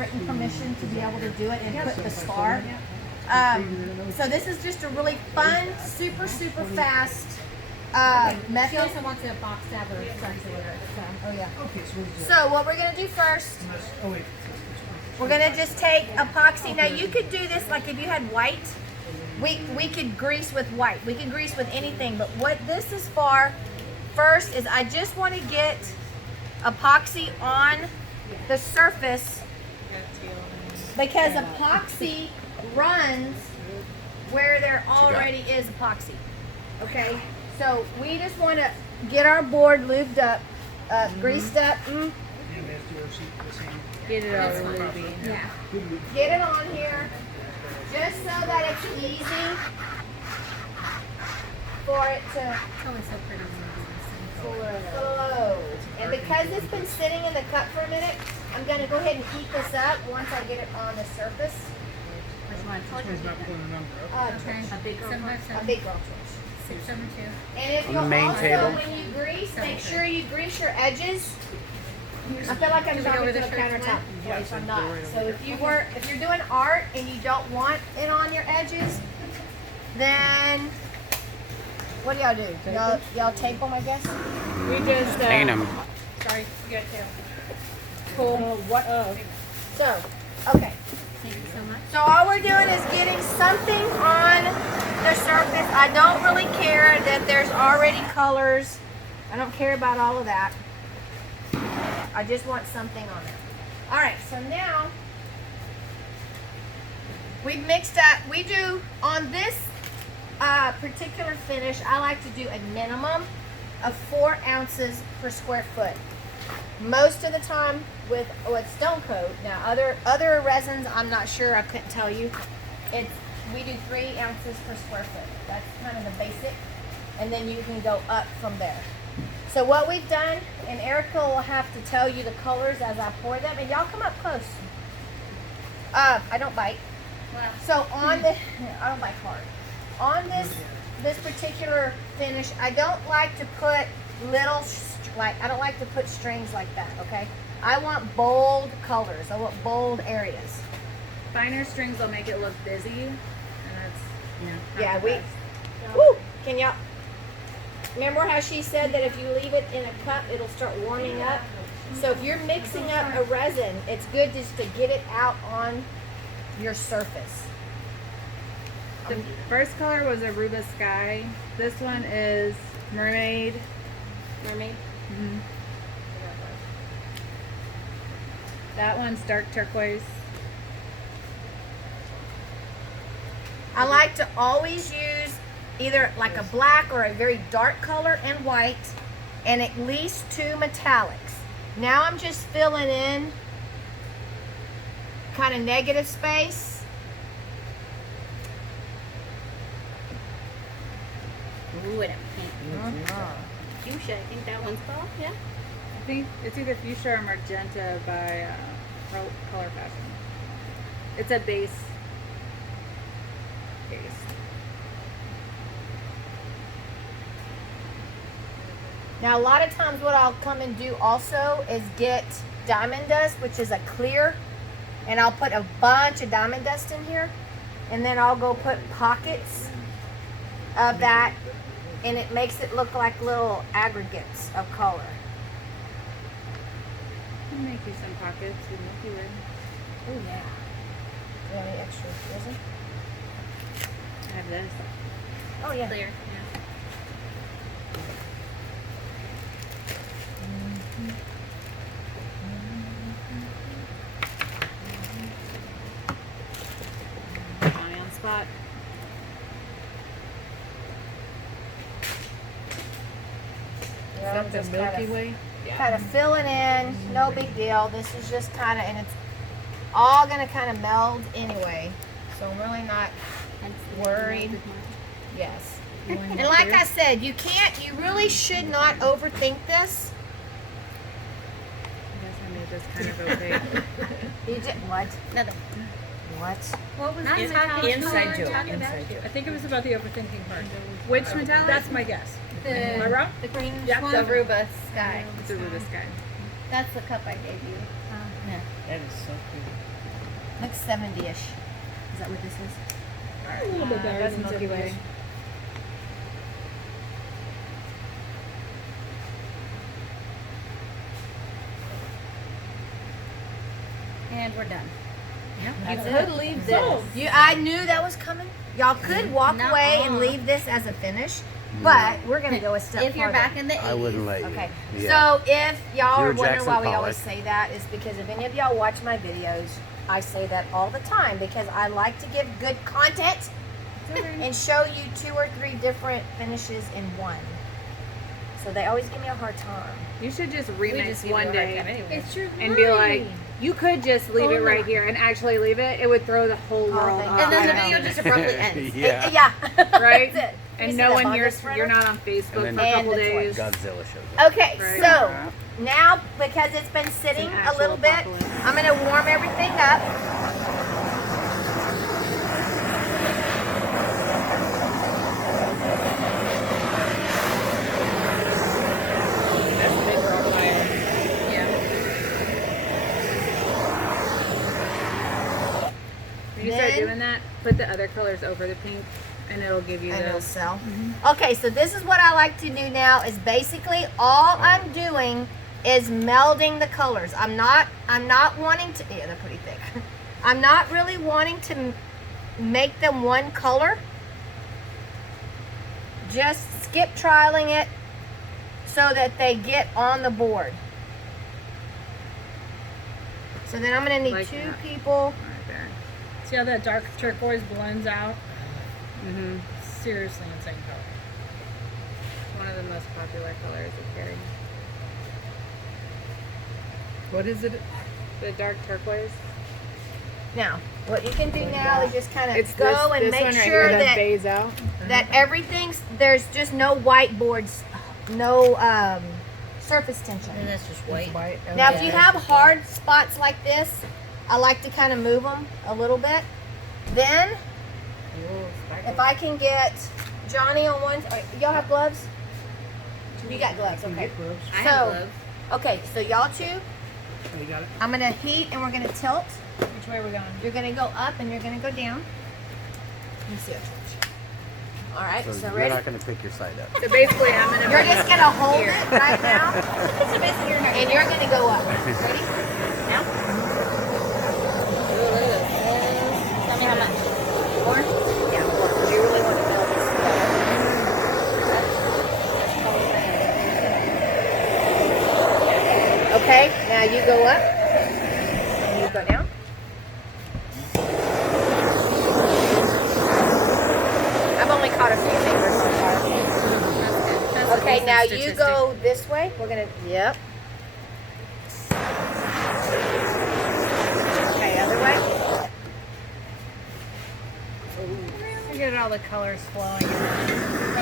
written permission to be able to do it and put the star. So this is just a really fun, super fast method. She also wants a box to have her friends order. So. Oh yeah. So what we're gonna do first, we're gonna just take epoxy. Now you could do this like if you had white, we could grease with white. We can grease with anything, but what this is for first is I just want to get epoxy on the surface because epoxy runs where there already is epoxy. Okay, so we just want to get our board lubed up, greased up. Get it all lubey. Yeah. Get it on here just so that it's easy for it to Always so pretty. flow. And because it's been sitting in the cup for a minute, I'm going to go ahead and heat this up once I get it on the surface. Which one? A A big 7x7. big roll torch. 672. And if On you the main also, table. when you grease, make sure you grease your edges. I feel like I'm Should we go talking over to the a shirts countertop one? voice. I'm not. So if you're doing art and you don't want it on your edges, then what do y'all do? Y'all tape them, I guess. We just Paint them. Sorry, you got two. Cool. what? So, okay. Thank you so much. So all we're doing is getting something on the surface. I don't really care that there's already colors. I don't care about all of that. I just want something on there. All right, so now we've mixed up. We do on this particular finish, I like to do a minimum of 4 ounces per square foot. Most of the time with stone coat. Now other resins, I'm not sure. I couldn't tell you. We do 3 ounces per square foot. That's kind of the basic, and then you can go up from there. So what we've done, and Erica will have to tell you the colors as I pour them, and y'all come up close. I don't bite. Wow. So on the, I don't bite hard. On this particular finish, I don't like to put I don't like to put strings like that, okay? I want bold colors. I want bold areas. Finer strings will make it look busy, and that's Yeah, woo, can y'all, remember how she said that if you leave it in a cup, it'll start warming up? So if you're mixing up a resin, it's good just to get it out on your surface. The first color was Aruba Sky. This one is Mermaid. Mermaid? Mm-hmm. That one's dark turquoise. I like to always use either like a black or a very dark color and white, and at least 2 metallics. Now I'm just filling in kind of negative space. Ooh, and a fuchsia, I think that one's called, yeah? I think it's either fuchsia or magenta by Color Fashion. It's a base. Now a lot of times what I'll come and do also is get diamond dust, which is a clear, and I'll put a bunch of diamond dust in here, and then I'll go put pockets of that, and it makes it look like little aggregates of color. I'll make you some pockets with Milky Way. Oh yeah. You have any extra resin? I have this. Oh yeah. Clear, yeah. Johnny on the spot. Yeah, I'm just Milky Way. kind of filling in, no big deal. This is just kind of, and it's all gonna kind of meld anyway. So I'm really not worried. Yes. And like I said, you really should not overthink this. I guess I made this kind of opaque. You just, what? Nothing. What? What was Not the metallic inside color, joke? talking about? I think it was about the overthinking part. Which metallic? That's my guess. Am I wrong? The green Yeah, one? the Aruba Sky. It's Aruba Sky. That's the cup I gave you. That is so cool. Looks 70-ish. Is that what this is? A little bit better that's than Milky Milky Way. Way. And we're done. You That's could it. leave this. I knew that was coming. Y'all could walk Nuh-uh. away and leave this as a finish, but we're gonna go a step If you're farther. back in the 80s. I wouldn't let you. Okay, Yeah. so if y'all You're are wondering Jackson why we Pollock. always say that, is because if any of y'all watch my videos, I say that all the time because I like to give good content and show you 2 or 3 different finishes in one. So they always give me a hard time. You should just We remix just give you a one hard day time anyway. It's true. and be like, you could just leave it right here and actually leave it. It would throw the whole world thank off. you. And then the I know. video just abruptly ends. Yeah. Yeah. Right? That's it. You And see no the one bundle you're spreader? not on Facebook And for a then- couple And the days. Godzilla shows up. Okay, Right. so now because it's been sitting an a actual little bit, apocalypse. I'm gonna warm everything up. That's a big rock fire. Yeah. When you start Then- doing that, put the other colors over the pink and it'll give you And it'll those. sell. Okay, so this is what I like to do now is basically all I'm doing is melding the colors. I'm not wanting to, yeah, they're pretty thick. I'm not really wanting to make them one color. Just skip troweling it so that they get on the board. So then I'm gonna need Like 2 that. people. Right there. See how that dark turquoise blends out? Mm-hmm. Seriously insane color. One of the most popular colors of carry. What is it? The dark turquoise. Now, what you can do now is just kind It's of go and this make one right sure here that that fades out. that everything's, there's just no whiteboards, no surface tension. And that's just white. Now, if you have hard spots like this, I like to kind of move them a little bit. Then, if I can get Johnny on one, y'all have gloves? You got gloves, okay. I have So- gloves. Okay, so y'all 2, You got it? I'm gonna heat and we're gonna tilt. Which way are we going? You're gonna go up and you're gonna go down. Let me see a torch. All right, So so you're ready? not going to pick your side up. So basically, I'm gonna. You're just gonna hold it right now, and you're gonna go up. Ready? Now? Ooh, look at this. Tell me how much. 4? Yeah, 4. You really want to build this together. Okay, now you go up, and you go down. I've only caught a few fingers so far. That's a Okay, decent now you statistic. go this way. We're gonna, yep. Okay, other way. Get all the colors flowing in a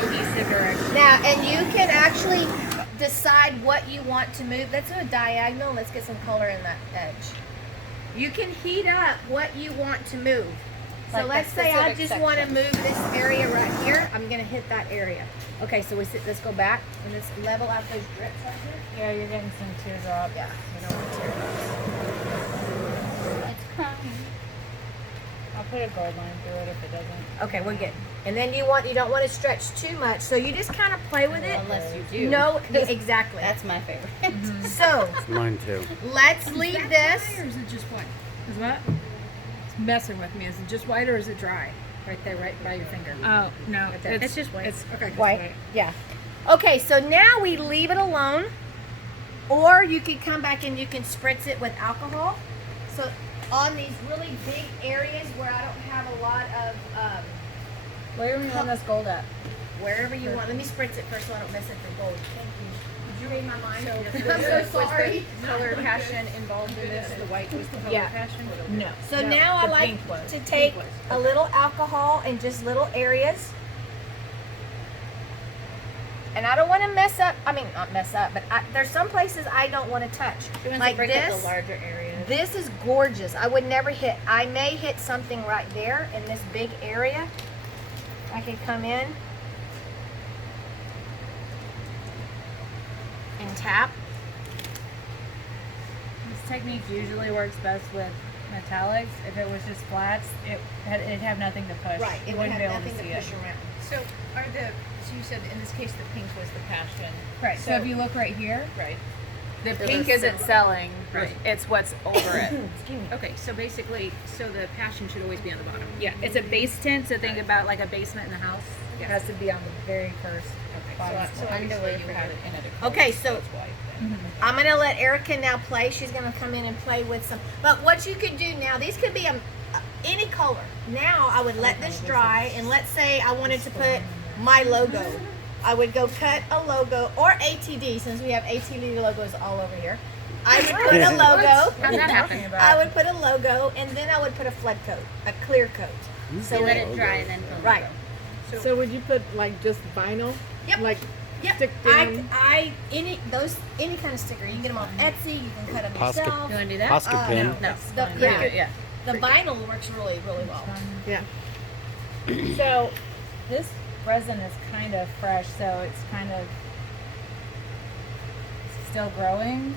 cohesive direction. Now, and you can actually decide what you want to move. Let's do a diagonal. Let's get some color in that edge. You can heat up what you want to move. So Like let's the say I specific just want to section. move this area right here. I'm gonna hit that area. Okay, so let's go back and let's level out those drips right here. Yeah, you're getting some teardrops. Yeah, you don't want teardrops. It's crying. I'll put a gold line through it if it doesn't. Okay, we're good. And then you don't want to stretch too much, so you just kind of play with it. Unless you do. No, exactly. That's my favorite. So Mine too. let's leave this. Or is it just white? Is what? It's messing with me. Is it just white or is it dry? Right there, right by your finger. Oh, no. It's just white. It's, okay, it's White. Yeah. Okay, so now we leave it alone, or you can come back and you can spritz it with alcohol. So on these really big areas where I don't have a lot of, Where are we on this gold at? wherever you want. Let me spritz it first so I don't mess it for gold. Thank you. Did you read my mind? I'm so sorry. Color passion involved in this? The white was the color Yeah. passion? No. So now I like to take a little alcohol in just little areas. And I don't want to mess up, not mess up, but there's some places I don't want to touch. She wants Like to break up this. the larger areas. This is gorgeous. I would never hit. I may hit something right there in this big area. I can come in and tap. This technique usually works best with metallics, if it was just flats, it'd have nothing to push. Right. You It would wouldn't have be able nothing to to see push it. around. So are the, so you said in this case the pink was the passion. Right. So if you look right here, Right. the So pink the isn't selling. Right. It's what's over it. Okay, so basically, so the passion should always be on the bottom. Yeah, it's a base tint, so think about like a basement in the house. It has to be on the very first. bottom So floor. obviously you had it in a Okay, so that's why. then. I'm gonna let Erica now play. She's gonna come in and play with some. But what you could do now, these could be any color. Now I would let this dry, and let's say I wanted to put my logo. I would go cut a logo or ATD, since we have ATD logos all over here. I would put a logo. How'd that happen? I would put a logo, and then I would put a flood coat, a clear coat. So let it dry and then put Right. logo. So would you put like just vinyl? Yep. Like Yep. stick down? any kind of sticker. You can get them on Etsy. You can cut them Posca- yourself. You want to do that? Posca pin. No. Yeah. The vinyl works really well. Yeah. So this resin is kind of fresh, so it's kind of still growing.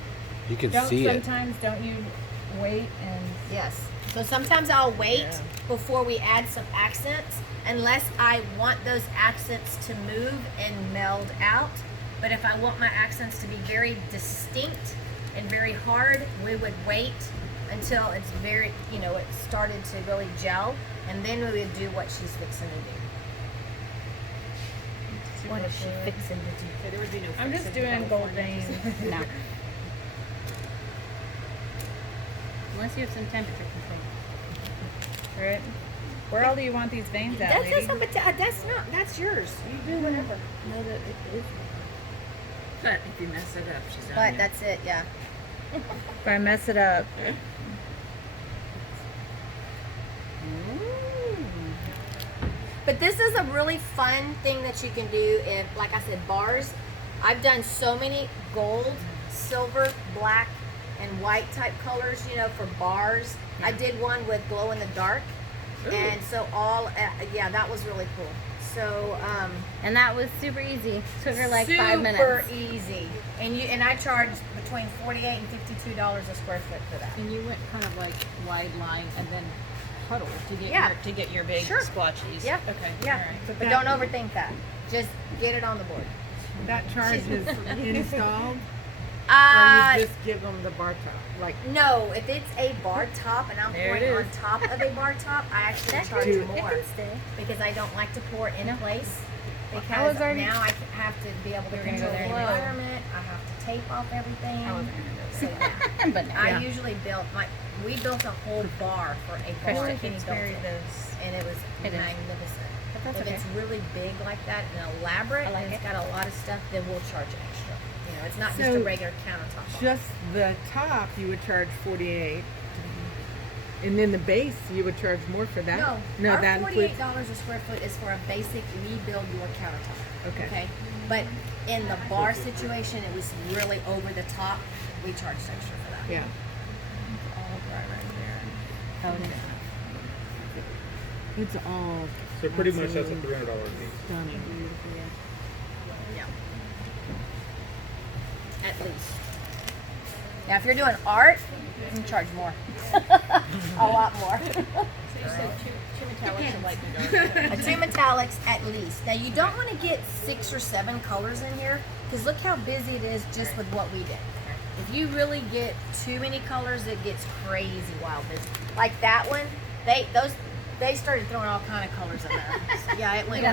You can Don't see it. sometimes don't you wait and Yes. So sometimes I'll wait before we add some accents, unless I want those accents to move and meld out. But if I want my accents to be very distinct and very hard, we would wait until it's very, it started to really gel, and then we would do what she's fixing to do. What is she fixing to do? So there would be no. I'm just fixing doing gold veins. No. Unless you have some temperature control. Right? Where all do you want these veins at, lady? That's yours. You do whatever. But if you mess it up, she's on But you. that's it, yeah. If I mess it up, But this is a really fun thing that you can do if, like I said, bars. I've done so many gold, silver, black, and white type colors, for bars. I did one with glow in the dark. And so that was really cool. So, And that was super easy. Took her like 5 minutes. super easy. And I charged between $48 and $52 a square foot for that. And you went kind of like wide line and then puddle to get Yeah. your big Sure. splotches. Yeah. Okay. Yeah. All right. But don't overthink that. Just get it on the board. That charge is installed? Or Uh, you just give them the bar top? Like No, if it's a bar top and I'm There it pouring on is. top of a bar top, I actually That charge can- more stay. because I don't like to pour in place. I Because was already- now I have to be able to We're gonna go control there the in a minute. environment. I have to tape off everything. I wasn't gonna do So yeah. But no. I usually we built a whole bar for a bar. Christy Kenny keeps built very it, those. and it was It is. magnificent. But that's If okay. it's really big like that and elaborate, I like and it's it. got a lot of stuff, then we'll charge extra. It's not just So, a regular countertop bar. just the top you would charge 48. And then the base you would charge more for that? No, our that includes $48 a square foot is for a basic rebuild your countertop. Okay. But in the bar situation, it was really over the top. We charged extra for that. yeah. Oh, yeah. It's all So pretty much that's a $300 piece. stunning. Yeah. At least. Now, if you're doing art, you can charge more. A lot more. So you said two metallics and light and dark. 2 metallics at least. Now, you don't want to get 6 or 7 colors in here because look how busy it is just with what we did. If you really get too many colors, it gets crazy wild busy. Like that one, they started throwing all kind of colors in there. Yeah, it went.